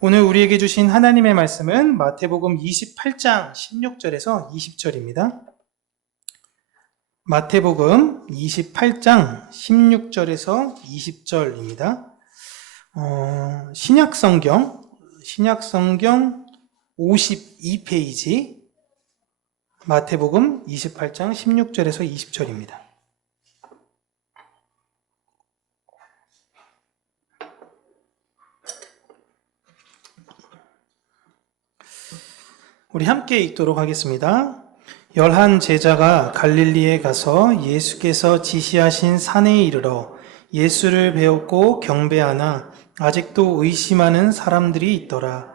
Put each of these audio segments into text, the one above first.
오늘 우리에게 주신 하나님의 말씀은 마태복음 28장 16절에서 20절입니다. 마태복음 28장 16절에서 20절입니다. 어, 신약성경, 신약성경 52페이지, 마태복음 28장 16절에서 20절입니다. 우리 함께 읽도록 하겠습니다. 열한 제자가 갈릴리에 가서 예수께서 지시하신 산에 이르러 예수를 배웠고 경배하나 아직도 의심하는 사람들이 있더라.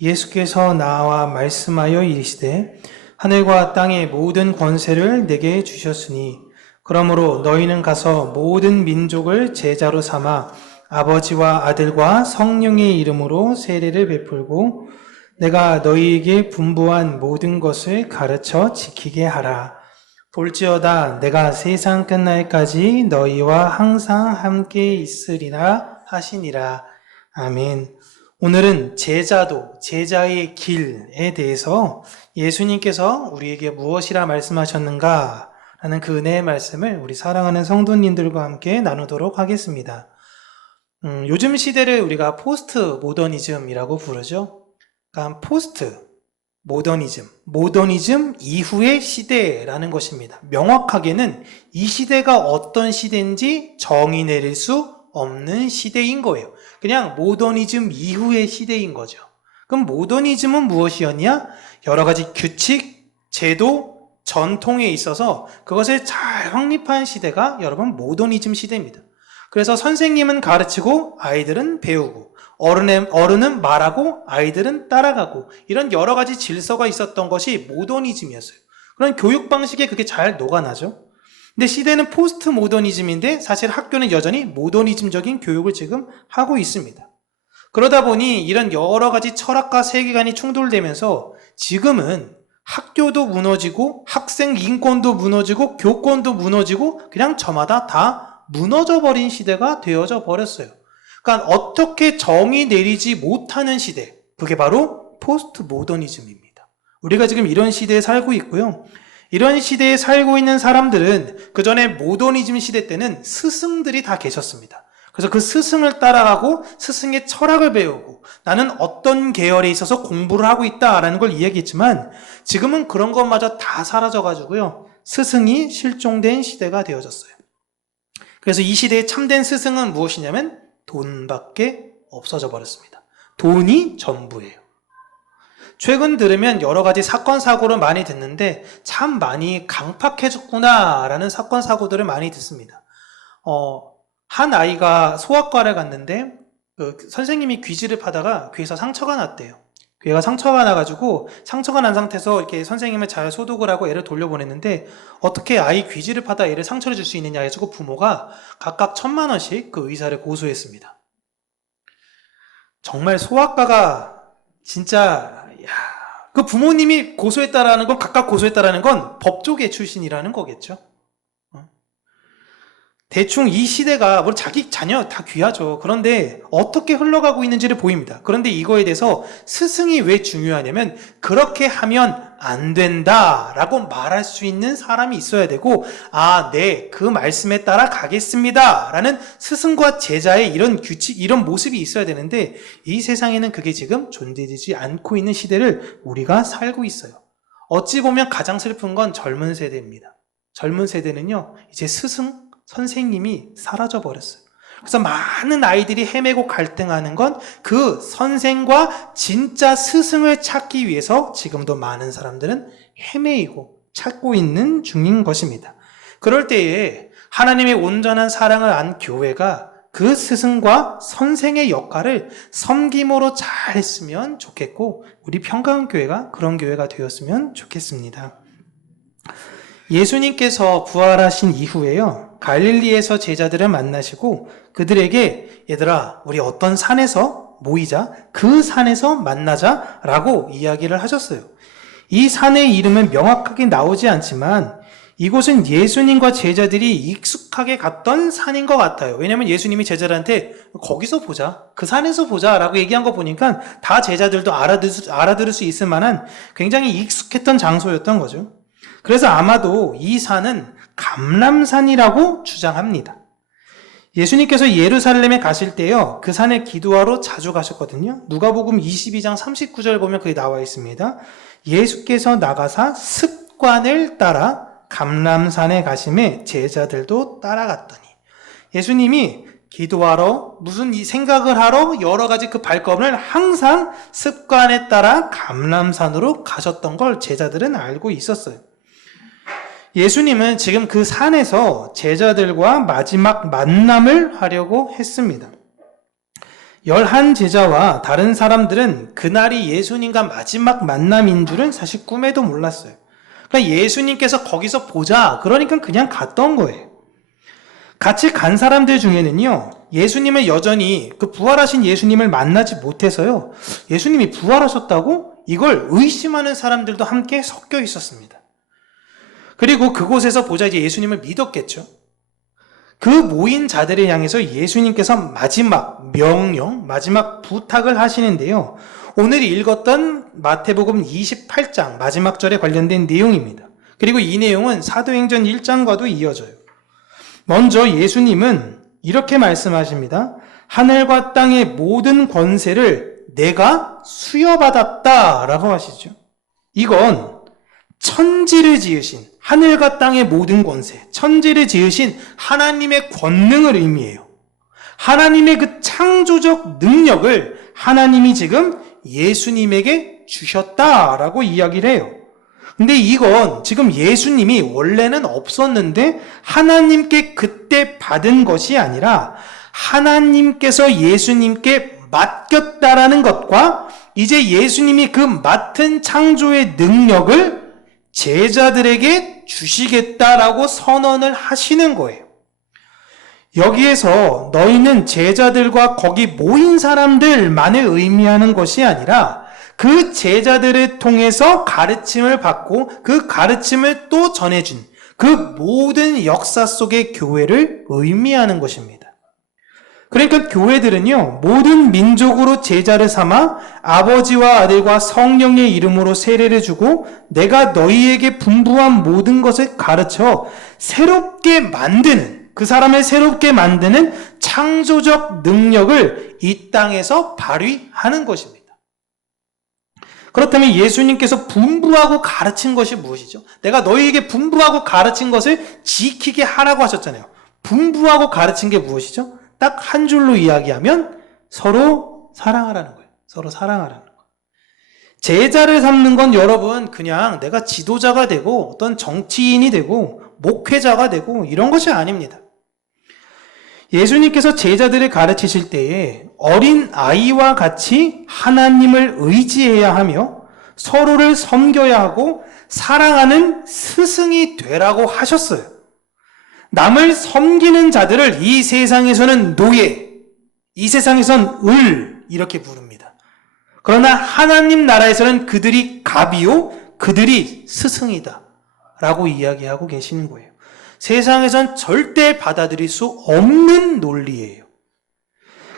예수께서 나와 말씀하여 이르시되 하늘과 땅의 모든 권세를 내게 주셨으니 그러므로 너희는 가서 모든 민족을 제자로 삼아 아버지와 아들과 성령의 이름으로 세례를 베풀고 내가 너희에게 분부한 모든 것을 가르쳐 지키게 하라. 볼지어다 내가 세상 끝날까지 너희와 항상 함께 있으리라 하시니라. 아멘. 오늘은 제자도, 제자의 길에 대해서 예수님께서 우리에게 무엇이라 말씀하셨는가? 라는 그 은혜의 말씀을 우리 사랑하는 성도님들과 함께 나누도록 하겠습니다. 음, 요즘 시대를 우리가 포스트 모더니즘이라고 부르죠. 그러니까 포스트 모더니즘, 모더니즘 이후의 시대라는 것입니다. 명확하게는 이 시대가 어떤 시대인지 정의 내릴 수 없는 시대인 거예요. 그냥 모더니즘 이후의 시대인 거죠. 그럼 모더니즘은 무엇이었냐? 여러 가지 규칙, 제도, 전통에 있어서 그것을 잘 확립한 시대가 여러분 모더니즘 시대입니다. 그래서 선생님은 가르치고 아이들은 배우고 어른의, 어른은 말하고 아이들은 따라가고 이런 여러 가지 질서가 있었던 것이 모더니즘이었어요. 그런 교육 방식에 그게 잘 녹아나죠. 근데 시대는 포스트 모더니즘인데 사실 학교는 여전히 모더니즘적인 교육을 지금 하고 있습니다. 그러다 보니 이런 여러 가지 철학과 세계관이 충돌되면서 지금은 학교도 무너지고 학생 인권도 무너지고 교권도 무너지고 그냥 저마다 다 무너져 버린 시대가 되어져 버렸어요. 그러니까 어떻게 정의 내리지 못하는 시대. 그게 바로 포스트 모더니즘입니다. 우리가 지금 이런 시대에 살고 있고요. 이런 시대에 살고 있는 사람들은 그 전에 모더니즘 시대 때는 스승들이 다 계셨습니다. 그래서 그 스승을 따라가고 스승의 철학을 배우고 나는 어떤 계열에 있어서 공부를 하고 있다라는 걸 이야기했지만 지금은 그런 것마저 다 사라져가지고요. 스승이 실종된 시대가 되어졌어요. 그래서 이 시대의 참된 스승은 무엇이냐면 돈밖에 없어져 버렸습니다. 돈이 전부예요. 최근 들으면 여러 가지 사건 사고를 많이 듣는데 참 많이 강팍해졌구나라는 사건 사고들을 많이 듣습니다. 어, 한 아이가 소아과를 갔는데 그 선생님이 귀지를 파다가 귀에서 상처가 났대요. 귀가 상처가 나가지고 상처가 난 상태에서 이렇게 선생님을 잘 소독을 하고 애를 돌려보냈는데 어떻게 아이 귀지를 파다 애를 상처를 줄 수 있느냐 해가지고 부모가 각각 천만 원씩 그 의사를 고소했습니다. 정말 소아과가 진짜 야, 그 부모님이 고소했다라는 건 각각 고소했다라는 건 법조계 출신이라는 거겠죠. 어? 대충 이 시대가 뭐 자기 자녀 다 귀하죠. 그런데 어떻게 흘러가고 있는지를 보입니다. 그런데 이거에 대해서 스승이 왜 중요하냐면 그렇게 하면 안 된다라고 말할 수 있는 사람이 있어야 되고 아, 네, 그 말씀에 따라 가겠습니다라는 스승과 제자의 이런 규칙, 이런 모습이 있어야 되는데 이 세상에는 그게 지금 존재되지 않고 있는 시대를 우리가 살고 있어요. 어찌 보면 가장 슬픈 건 젊은 세대입니다. 젊은 세대는요, 이제 스승, 선생님이 사라져 버렸어요. 그래서 많은 아이들이 헤매고 갈등하는 건 그 선생과 진짜 스승을 찾기 위해서 지금도 많은 사람들은 헤매이고 찾고 있는 중인 것입니다. 그럴 때에 하나님의 온전한 사랑을 안 교회가 그 스승과 선생의 역할을 섬김으로 잘 했으면 좋겠고, 우리 평강교회가 그런 교회가 되었으면 좋겠습니다. 예수님께서 부활하신 이후에요, 갈릴리에서 제자들을 만나시고 그들에게 얘들아, 우리 어떤 산에서 모이자, 그 산에서 만나자 라고 이야기를 하셨어요. 이 산의 이름은 명확하게 나오지 않지만 이곳은 예수님과 제자들이 익숙하게 갔던 산인 것 같아요. 왜냐하면 예수님이 제자들한테 거기서 보자, 그 산에서 보자라고 얘기한 거 보니까 다 제자들도 알아들 수, 알아들을 수 있을 만한 굉장히 익숙했던 장소였던 거죠. 그래서 아마도 이 산은 감람산이라고 주장합니다. 예수님께서 예루살렘에 가실 때요, 그 산에 기도하러 자주 가셨거든요. 누가복음 22장 39절 보면 그게 나와 있습니다. 예수께서 나가사 습관을 따라 감람산에 가심에 제자들도 따라갔더니 예수님이 기도하러 무슨 이 생각을 하러 여러 가지 그 발걸음을 항상 습관에 따라 감람산으로 가셨던 걸 제자들은 알고 있었어요. 예수님은 지금 그 산에서 제자들과 마지막 만남을 하려고 했습니다. 열한 제자와 다른 사람들은 그날이 예수님과 마지막 만남인 줄은 사실 꿈에도 몰랐어요. 그러니까 예수님께서 거기서 보자. 그러니까 그냥 갔던 거예요. 같이 간 사람들 중에는요, 예수님을 여전히 그 부활하신 예수님을 만나지 못해서요, 예수님이 부활하셨다고 이걸 의심하는 사람들도 함께 섞여 있었습니다. 그리고 그곳에서 보자 이제 예수님을 믿었겠죠. 그 모인 자들을 향해서 예수님께서 마지막 명령, 마지막 부탁을 하시는데요. 오늘 읽었던 마태복음 28장 마지막 절에 관련된 내용입니다. 그리고 이 내용은 사도행전 1장과도 이어져요. 먼저 예수님은 이렇게 말씀하십니다. 하늘과 땅의 모든 권세를 내가 수여받았다 라고 하시죠. 이건 천지를 지으신 하늘과 땅의 모든 권세, 천지를 지으신 하나님의 권능을 의미해요. 하나님의 그 창조적 능력을 하나님이 지금 예수님에게 주셨다라고 이야기를 해요. 근데 이건 지금 예수님이 원래는 없었는데 하나님께 그때 받은 것이 아니라 하나님께서 예수님께 맡겼다라는 것과 이제 예수님이 그 맡은 창조의 능력을 제자들에게 주시겠다라고 선언을 하시는 거예요. 여기에서 너희는 제자들과 거기 모인 사람들만을 의미하는 것이 아니라 그 제자들을 통해서 가르침을 받고 그 가르침을 또 전해준 그 모든 역사 속의 교회를 의미하는 것입니다. 그러니까 교회들은요, 모든 민족으로 제자를 삼아 아버지와 아들과 성령의 이름으로 세례를 주고 내가 너희에게 분부한 모든 것을 가르쳐 새롭게 만드는 그 사람을 새롭게 만드는 창조적 능력을 이 땅에서 발휘하는 것입니다. 그렇다면 예수님께서 분부하고 가르친 것이 무엇이죠? 내가 너희에게 분부하고 가르친 것을 지키게 하라고 하셨잖아요. 분부하고 가르친 게 무엇이죠? 딱 한 줄로 이야기하면 서로 사랑하라는 거예요. 서로 사랑하라는 거예요. 제자를 삼는 건 여러분 그냥 내가 지도자가 되고 어떤 정치인이 되고 목회자가 되고 이런 것이 아닙니다. 예수님께서 제자들을 가르치실 때에 어린 아이와 같이 하나님을 의지해야 하며 서로를 섬겨야 하고 사랑하는 스승이 되라고 하셨어요. 남을 섬기는 자들을 이 세상에서는 노예, 이 세상에선 을 이렇게 부릅니다. 그러나 하나님 나라에서는 그들이 갑이요, 그들이 스승이다. 라고 이야기하고 계시는 거예요. 세상에선 절대 받아들일 수 없는 논리예요.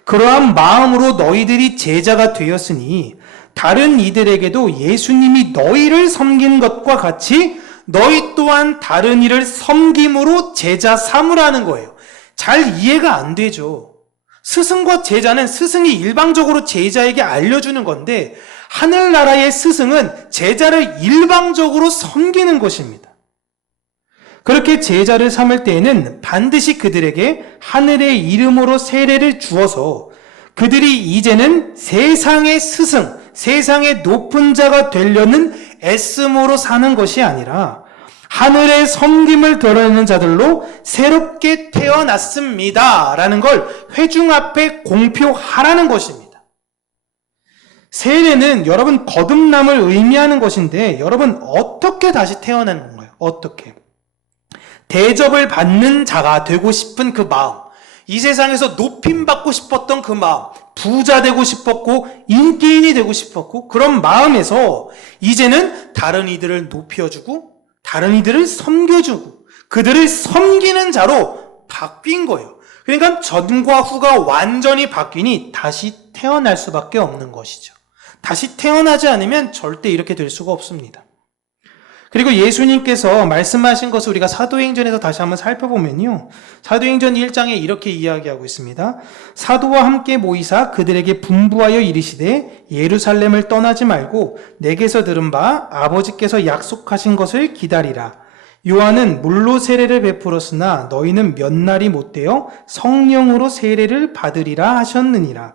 그러한 마음으로 너희들이 제자가 되었으니 다른 이들에게도 예수님이 너희를 섬긴 것과 같이 너희 또한 다른 이를 섬김으로 제자 삼으라는 거예요. 잘 이해가 안 되죠. 스승과 제자는 스승이 일방적으로 제자에게 알려주는 건데 하늘나라의 스승은 제자를 일방적으로 섬기는 것입니다. 그렇게 제자를 삼을 때에는 반드시 그들에게 하늘의 이름으로 세례를 주어서 그들이 이제는 세상의 스승, 세상의 높은 자가 되려는 애씀으로 사는 것이 아니라 하늘의 섬김을 드러내는 자들로 새롭게 태어났습니다. 라는 걸 회중 앞에 공표하라는 것입니다. 세례는 여러분 거듭남을 의미하는 것인데 여러분 어떻게 다시 태어나는 건가요? 어떻게? 대접을 받는 자가 되고 싶은 그 마음, 이 세상에서 높임 받고 싶었던 그 마음, 부자 되고 싶었고 인기인이 되고 싶었고 그런 마음에서 이제는 다른 이들을 높여주고 다른 이들을 섬겨주고 그들을 섬기는 자로 바뀐 거예요. 그러니까 전과 후가 완전히 바뀌니 다시 태어날 수밖에 없는 것이죠. 다시 태어나지 않으면 절대 이렇게 될 수가 없습니다. 그리고 예수님께서 말씀하신 것을 우리가 사도행전에서 다시 한번 살펴보면요. 사도행전 1장에 이렇게 이야기하고 있습니다. 사도와 함께 모이사 그들에게 분부하여 이르시되 예루살렘을 떠나지 말고 내게서 들은 바 아버지께서 약속하신 것을 기다리라. 요한은 물로 세례를 베풀었으나 너희는 몇 날이 못 되어 성령으로 세례를 받으리라 하셨느니라.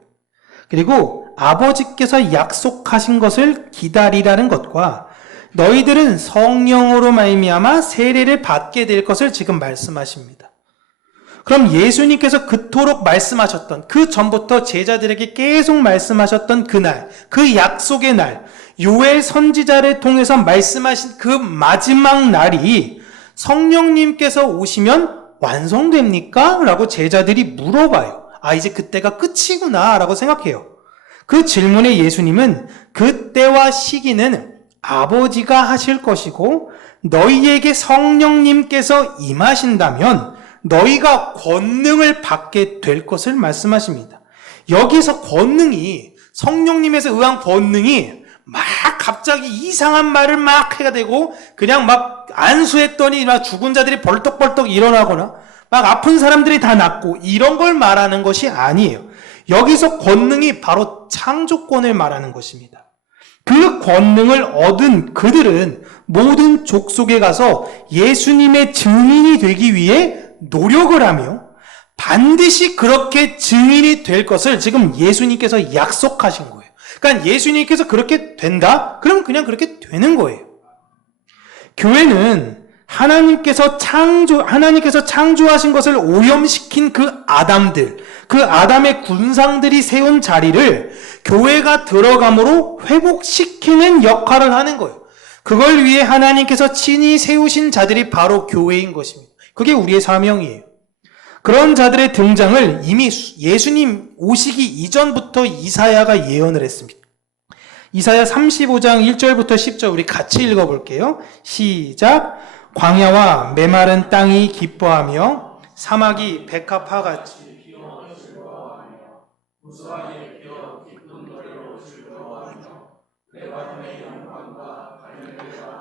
그리고 아버지께서 약속하신 것을 기다리라는 것과 너희들은 성령으로 말미암아 세례를 받게 될 것을 지금 말씀하십니다. 그럼 예수님께서 그토록 말씀하셨던 그 전부터 제자들에게 계속 말씀하셨던 그날, 그 약속의 날, 요엘 선지자를 통해서 말씀하신 그 마지막 날이 성령님께서 오시면 완성됩니까? 라고 제자들이 물어봐요. 아, 이제 그때가 끝이구나. 라고 생각해요. 그 질문에 예수님은 그때와 시기는 아버지가 하실 것이고 너희에게 성령님께서 임하신다면 너희가 권능을 받게 될 것을 말씀하십니다. 여기서 권능이 성령님에서 의한 권능이 막 갑자기 이상한 말을 막 해가 되고 그냥 막 안수했더니 막 죽은 자들이 벌떡벌떡 일어나거나 막 아픈 사람들이 다 낫고 이런 걸 말하는 것이 아니에요. 여기서 권능이 바로 창조권을 말하는 것입니다. 그 권능을 얻은 그들은 모든 족속에 가서 예수님의 증인이 되기 위해 노력을 하며 반드시 그렇게 증인이 될 것을 지금 예수님께서 약속하신 거예요. 그러니까 예수님께서 그렇게 된다? 그러면 그냥 그렇게 되는 거예요. 교회는 하나님께서 창조, 하나님께서 창조하신 것을 오염시킨 그 아담들, 그 아담의 군상들이 세운 자리를 교회가 들어감으로 회복시키는 역할을 하는 거예요. 그걸 위해 하나님께서 친히 세우신 자들이 바로 교회인 것입니다. 그게 우리의 사명이에요. 그런 자들의 등장을 이미 예수님 오시기 이전부터 이사야가 예언을 했습니다. 이사야 35장 1절부터 10절 우리 같이 읽어 볼게요. 시작. 광야와 메마른 땅이 기뻐하며 사막이 백합화 같이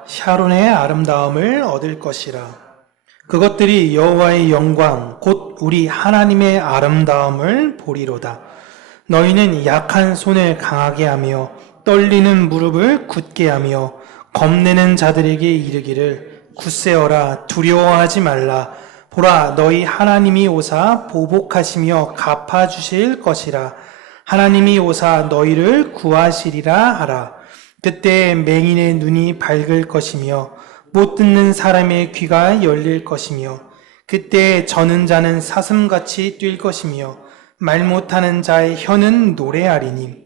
샤론의 아름다움을 얻을 것이라. 그것들이 여호와의 영광 곧 우리 하나님의 아름다움을 보리로다. 너희는 약한 손을 강하게 하며 떨리는 무릎을 굳게 하며 겁내는 자들에게 이르기를 굳세어라 두려워하지 말라. 보라 너희 하나님이 오사 보복하시며 갚아 주실 것이라. 하나님이 오사 너희를 구하시리라 하라. 그때 맹인의 눈이 밝을 것이며 못 듣는 사람의 귀가 열릴 것이며 그때 저는 자는 사슴같이 뛸 것이며 말 못하는 자의 혀는 노래하리니.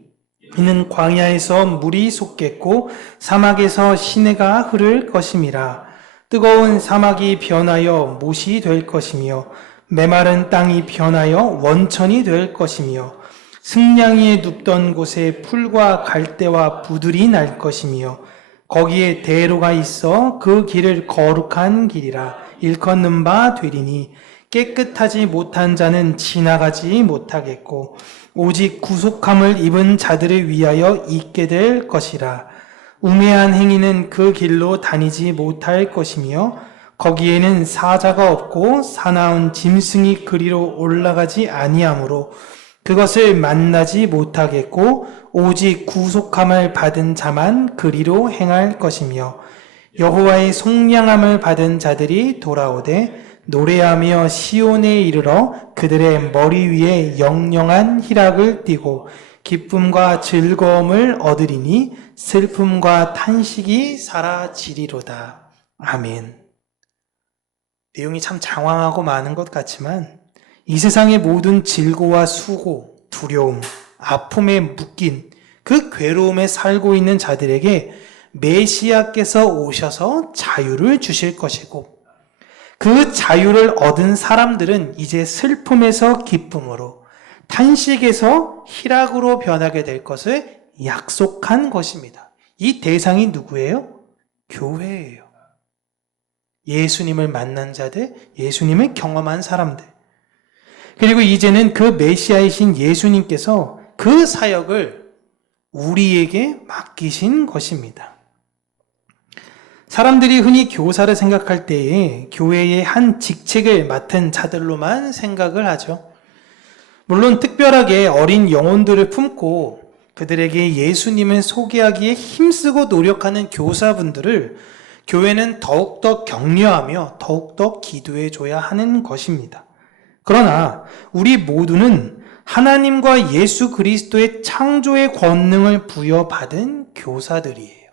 이는 광야에서 물이 솟겠고 사막에서 시내가 흐를 것임이라 뜨거운 사막이 변하여 못이 될 것이며 메마른 땅이 변하여 원천이 될 것이며 승냥이에 눕던 곳에 풀과 갈대와 부들이 날 것이며 거기에 대로가 있어 그 길을 거룩한 길이라 일컫는 바 되리니 깨끗하지 못한 자는 지나가지 못하겠고 오직 구속함을 입은 자들을 위하여 있게 될 것이라 우매한 행위는 그 길로 다니지 못할 것이며 거기에는 사자가 없고 사나운 짐승이 그리로 올라가지 아니하므로 그것을 만나지 못하겠고 오직 구속함을 받은 자만 그리로 행할 것이며 여호와의 속량함을 받은 자들이 돌아오되 노래하며 시온에 이르러 그들의 머리 위에 영영한 희락을 띠고 기쁨과 즐거움을 얻으리니 슬픔과 탄식이 사라지리로다. 아멘. 내용이 참 장황하고 많은 것 같지만 이 세상의 모든 질고와 수고, 두려움, 아픔에 묶인 그 괴로움에 살고 있는 자들에게 메시아께서 오셔서 자유를 주실 것이고 그 자유를 얻은 사람들은 이제 슬픔에서 기쁨으로 탄식에서 희락으로 변하게 될 것을 약속한 것입니다. 이 대상이 누구예요? 교회예요. 예수님을 만난 자들, 예수님을 경험한 사람들. 그리고 이제는 그 메시아이신 예수님께서 그 사역을 우리에게 맡기신 것입니다. 사람들이 흔히 교사를 생각할 때에 교회의 한 직책을 맡은 자들로만 생각을 하죠. 물론 특별하게 어린 영혼들을 품고 그들에게 예수님을 소개하기에 힘쓰고 노력하는 교사분들을 교회는 더욱더 격려하며 더욱더 기도해 줘야 하는 것입니다. 그러나 우리 모두는 하나님과 예수 그리스도의 창조의 권능을 부여받은 교사들이에요.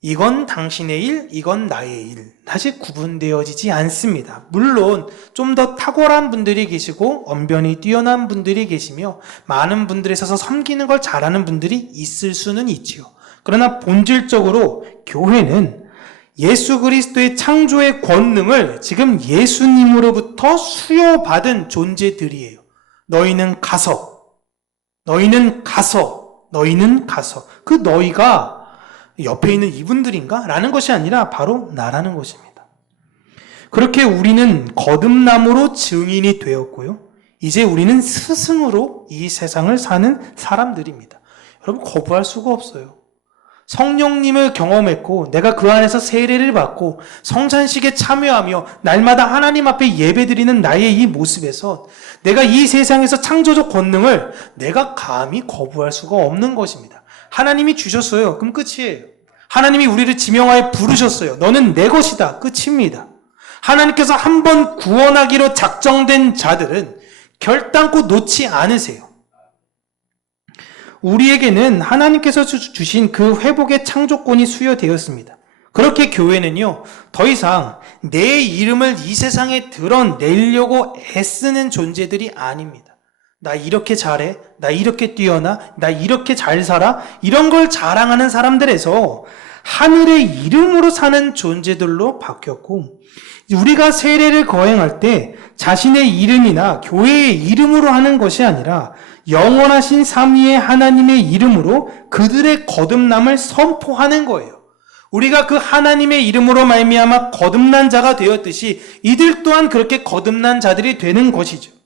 이건 당신의 일, 이건 나의 일. 다시 구분되어지지 않습니다. 물론 좀 더 탁월한 분들이 계시고 언변이 뛰어난 분들이 계시며 많은 분들에 있어서 섬기는 걸 잘하는 분들이 있을 수는 있지요. 그러나 본질적으로 교회는 예수 그리스도의 창조의 권능을 지금 예수님으로부터 수여받은 존재들이에요. 너희는 가서, 너희는 가서, 너희는 가서. 그 너희가 옆에 있는 이분들인가? 라는 것이 아니라 바로 나라는 것입니다. 그렇게 우리는 거듭남으로 증인이 되었고요. 이제 우리는 스승으로 이 세상을 사는 사람들입니다. 여러분, 거부할 수가 없어요. 성령님을 경험했고 내가 그 안에서 세례를 받고 성찬식에 참여하며 날마다 하나님 앞에 예배 드리는 나의 이 모습에서 내가 이 세상에서 창조적 권능을 내가 감히 거부할 수가 없는 것입니다. 하나님이 주셨어요. 그럼 끝이에요. 하나님이 우리를 지명하여 부르셨어요. 너는 내 것이다. 끝입니다. 하나님께서 한 번 구원하기로 작정된 자들은 결단코 놓지 않으세요. 우리에게는 하나님께서 주신 그 회복의 창조권이 수여되었습니다. 그렇게 교회는요, 더 이상 내 이름을 이 세상에 드러내려고 애쓰는 존재들이 아닙니다. 나 이렇게 잘해, 나 이렇게 뛰어나, 나 이렇게 잘 살아, 이런 걸 자랑하는 사람들에서 하늘의 이름으로 사는 존재들로 바뀌었고, 우리가 세례를 거행할 때 자신의 이름이나 교회의 이름으로 하는 것이 아니라 영원하신 삼위의 하나님의 이름으로 그들의 거듭남을 선포하는 거예요. 우리가 그 하나님의 이름으로 말미암아 거듭난 자가 되었듯이 이들 또한 그렇게 거듭난 자들이 되는 것이죠.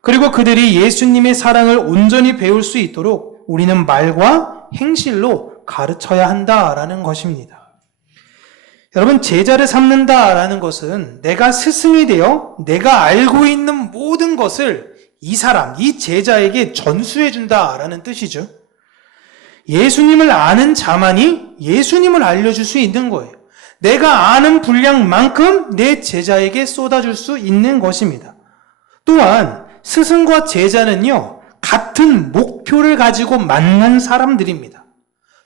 그리고 그들이 예수님의 사랑을 온전히 배울 수 있도록 우리는 말과 행실로 가르쳐야 한다라는 것입니다. 여러분, 제자를 삼는다라는 것은 내가 스승이 되어 내가 알고 있는 모든 것을 이 사람, 이 제자에게 전수해 준다라는 뜻이죠. 예수님을 아는 자만이 예수님을 알려줄 수 있는 거예요. 내가 아는 분량만큼 내 제자에게 쏟아줄 수 있는 것입니다. 또한 스승과 제자는요, 같은 목표를 가지고 만난 사람들입니다.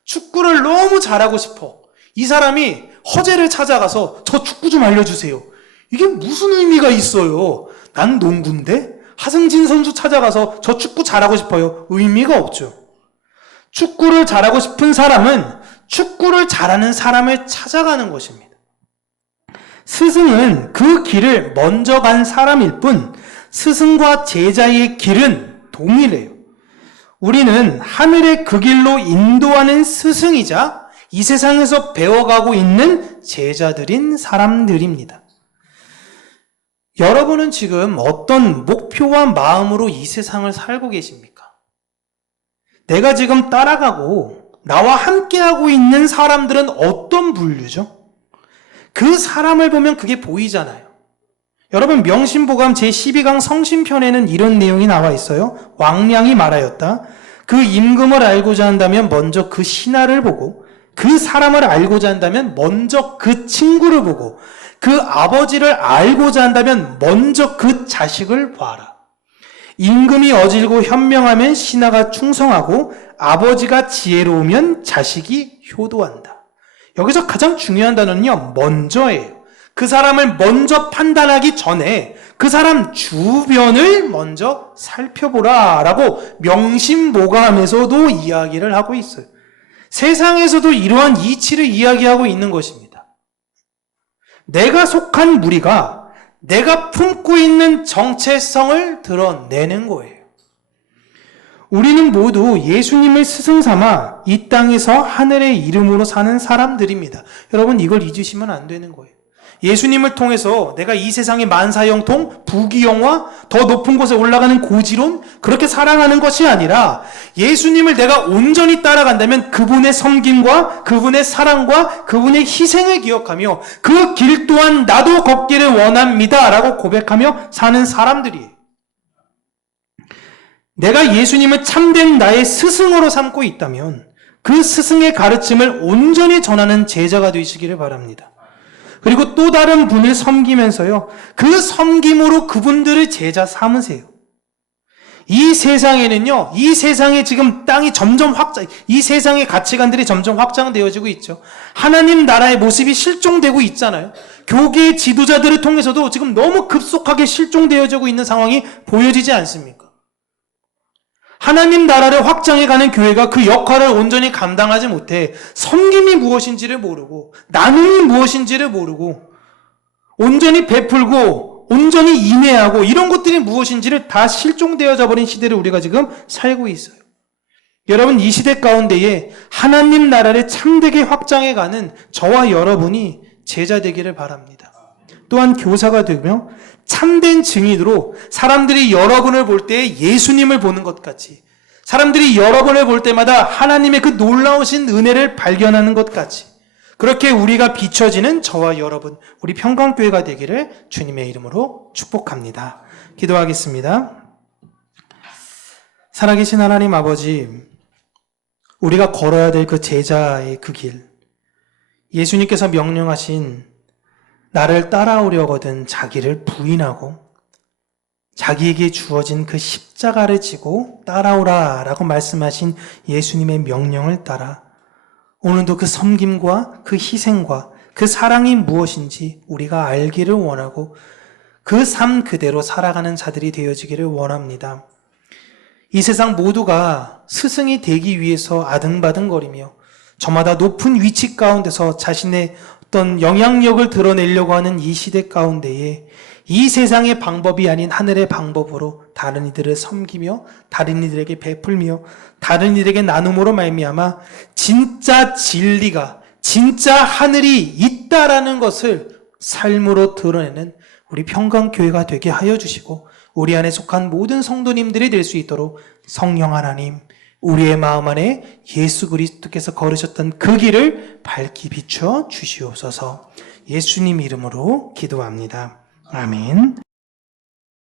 축구를 너무 잘하고 싶어. 이 사람이 허재를 찾아가서 저 축구 좀 알려주세요. 이게 무슨 의미가 있어요? 난 농구인데? 하승진 선수 찾아가서 저 축구 잘하고 싶어요. 의미가 없죠. 축구를 잘하고 싶은 사람은 축구를 잘하는 사람을 찾아가는 것입니다. 스승은 그 길을 먼저 간 사람일 뿐 스승과 제자의 길은 동일해요. 우리는 하늘의 그 길로 인도하는 스승이자 이 세상에서 배워가고 있는 제자들인 사람들입니다. 여러분은 지금 어떤 목표와 마음으로 이 세상을 살고 계십니까? 내가 지금 따라가고 나와 함께하고 있는 사람들은 어떤 분류죠? 그 사람을 보면 그게 보이잖아요. 여러분 명심보감 제12강 성신편에는 이런 내용이 나와 있어요. 왕량이 말하였다. 그 임금을 알고자 한다면 먼저 그 신하를 보고 그 사람을 알고자 한다면 먼저 그 친구를 보고 그 아버지를 알고자 한다면 먼저 그 자식을 봐라. 임금이 어질고 현명하면 신하가 충성하고 아버지가 지혜로우면 자식이 효도한다. 여기서 가장 중요한 단어는요, 먼저예요. 그 사람을 먼저 판단하기 전에 그 사람 주변을 먼저 살펴보라 라고 명심보감에서도 이야기를 하고 있어요. 세상에서도 이러한 이치를 이야기하고 있는 것입니다. 내가 속한 무리가 내가 품고 있는 정체성을 드러내는 거예요. 우리는 모두 예수님을 스승 삼아 이 땅에서 하늘의 이름으로 사는 사람들입니다. 여러분 이걸 잊으시면 안 되는 거예요. 예수님을 통해서 내가 이 세상의 만사형통, 부귀영화, 더 높은 곳에 올라가는 고지론 그렇게 살아가는 것이 아니라 예수님을 내가 온전히 따라간다면 그분의 섬김과 그분의 사랑과 그분의 희생을 기억하며 그 길 또한 나도 걷기를 원합니다라고 고백하며 사는 사람들이에요. 내가 예수님을 참된 나의 스승으로 삼고 있다면 그 스승의 가르침을 온전히 전하는 제자가 되시기를 바랍니다. 그리고 또 다른 분을 섬기면서요. 그 섬김으로 그분들을 제자 삼으세요. 이 세상에는요, 이 세상에 지금 땅이 점점 확장, 이 세상의 가치관들이 점점 확장되어지고 있죠. 하나님 나라의 모습이 실종되고 있잖아요. 교계의 지도자들을 통해서도 지금 너무 급속하게 실종되어지고 있는 상황이 보여지지 않습니까? 하나님 나라를 확장해가는 교회가 그 역할을 온전히 감당하지 못해 섬김이 무엇인지를 모르고 나눔이 무엇인지를 모르고 온전히 베풀고 온전히 인내하고 이런 것들이 무엇인지를 다 실종되어져 버린 시대를 우리가 지금 살고 있어요. 여러분 이 시대 가운데에 하나님 나라를 참되게 확장해가는 저와 여러분이 제자 되기를 바랍니다. 또한 교사가 되며 참된 증인으로 사람들이 여러분을 볼 때 예수님을 보는 것 같이 사람들이 여러분을 볼 때마다 하나님의 그 놀라우신 은혜를 발견하는 것 같이 그렇게 우리가 비춰지는 저와 여러분 우리 평강교회가 되기를 주님의 이름으로 축복합니다. 기도하겠습니다. 살아계신 하나님 아버지 우리가 걸어야 될 그 제자의 그 길 예수님께서 명령하신 나를 따라오려거든 자기를 부인하고 자기에게 주어진 그 십자가를 지고 따라오라 라고 말씀하신 예수님의 명령을 따라 오늘도 그 섬김과 그 희생과 그 사랑이 무엇인지 우리가 알기를 원하고 그 삶 그대로 살아가는 자들이 되어지기를 원합니다. 이 세상 모두가 스승이 되기 위해서 아등바등거리며 저마다 높은 위치 가운데서 자신의 어떤 영향력을 드러내려고 하는 이 시대 가운데에 이 세상의 방법이 아닌 하늘의 방법으로 다른 이들을 섬기며 다른 이들에게 베풀며 다른 이들에게 나눔으로 말미암아 진짜 진리가 진짜 하늘이 있다라는 것을 삶으로 드러내는 우리 평강교회가 되게 하여 주시고 우리 안에 속한 모든 성도님들이 될 수 있도록 성령 하나님 우리의 마음 안에 예수 그리스도께서 걸으셨던 그 길을 밝히 비춰 주시옵소서 예수님 이름으로 기도합니다. 아멘.